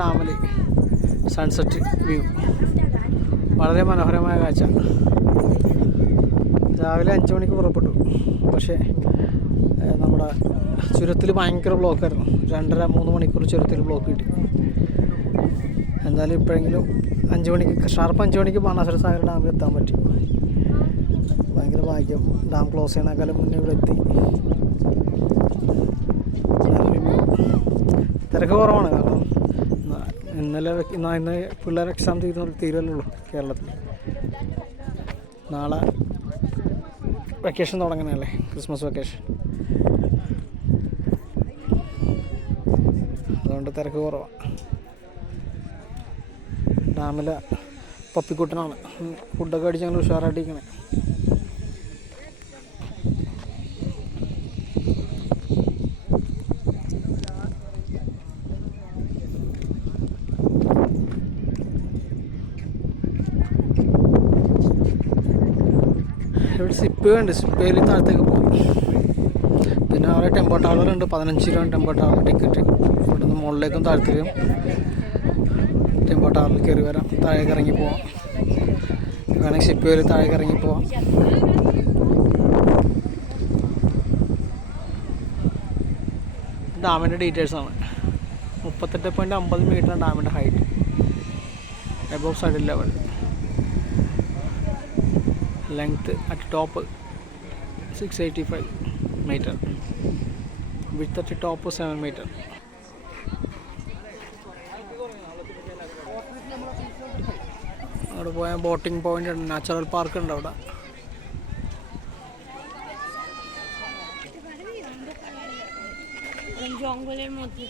ഡാമിൽ sunset view വളരെ മനോഹരമായ കാഴ്ച. രാവിലെ 5 മണിക്ക് പുറപ്പെട്ടു. പക്ഷേ നമ്മുടെ ചുരത്തിൽ ഭയങ്കര ബ്ലോക്കായിരുന്നു. 2.5-3 മണിക്കൂർ ചുരത്തിൽ ബ്ലോക്ക് കിട്ടി. എന്തായാലും ഇപ്പോഴെങ്കിലും 5 മണിക്ക് ഷാർപ്പ് 5 മണിക്ക് ബാണാസുര സാഗർ ഡാമിൽ എത്താൻ പറ്റി. ഭയങ്കര ഭാഗ്യം. ഡാം ക്ലോസ് ചെയ്യണേക്കാളും മുന്നേ ഇവിടെ എത്തി. തിരക്ക് കുറവാണ്. കാരണം ഇന്ന് പിള്ളേർ എക്സാം തീരുമല്ലോ കേരളത്തിൽ. നാളെ വെക്കേഷൻ തുടങ്ങണല്ലേ, ക്രിസ്മസ് വെക്കേഷൻ. അതുകൊണ്ട് തിരക്ക് കുറവാണ്. ഡാമിലെ പപ്പിക്കുട്ടനാണ് ഫുഡൊക്കെ അടിച്ച് ഞങ്ങൾ ഉഷാറായിട്ടിരിക്കണേ. ഇവിടെ സിപ്പ് ഉണ്ട്. സിപ്പയിൽ താഴത്തേക്ക് പോകും. പിന്നെ അവിടെ ടെമ്പോ ടവർ ഉണ്ട്. 15 രൂപ ടെമ്പോ ടവർ ടിക്കറ്റ്. ഇവിടെ നിന്ന് മുകളിലേക്കും താഴത്തേക്കും ടെമ്പോ ടവറിൽ കയറി വരാം. താഴേക്ക് ഇറങ്ങി പോവാം. വേണമെങ്കിൽ സിപ്പയിൽ താഴേക്ക് ഇറങ്ങി പോവാം. ഡാമിൻ്റെ ഡീറ്റെയിൽസാണ്. 38.50 മീറ്ററാണ് ഡാമിൻ്റെ height above side level. Length at top 685 meter, width at top 7 meter. അവിടെ പോയാൽ ബോട്ടിംഗ് പോയിന്റ് ഉണ്ട്. നാച്ചുറൽ പാർക്ക് ഉണ്ട് അവിടെ. জঙ্গলের মধ্যে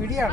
ভিডিও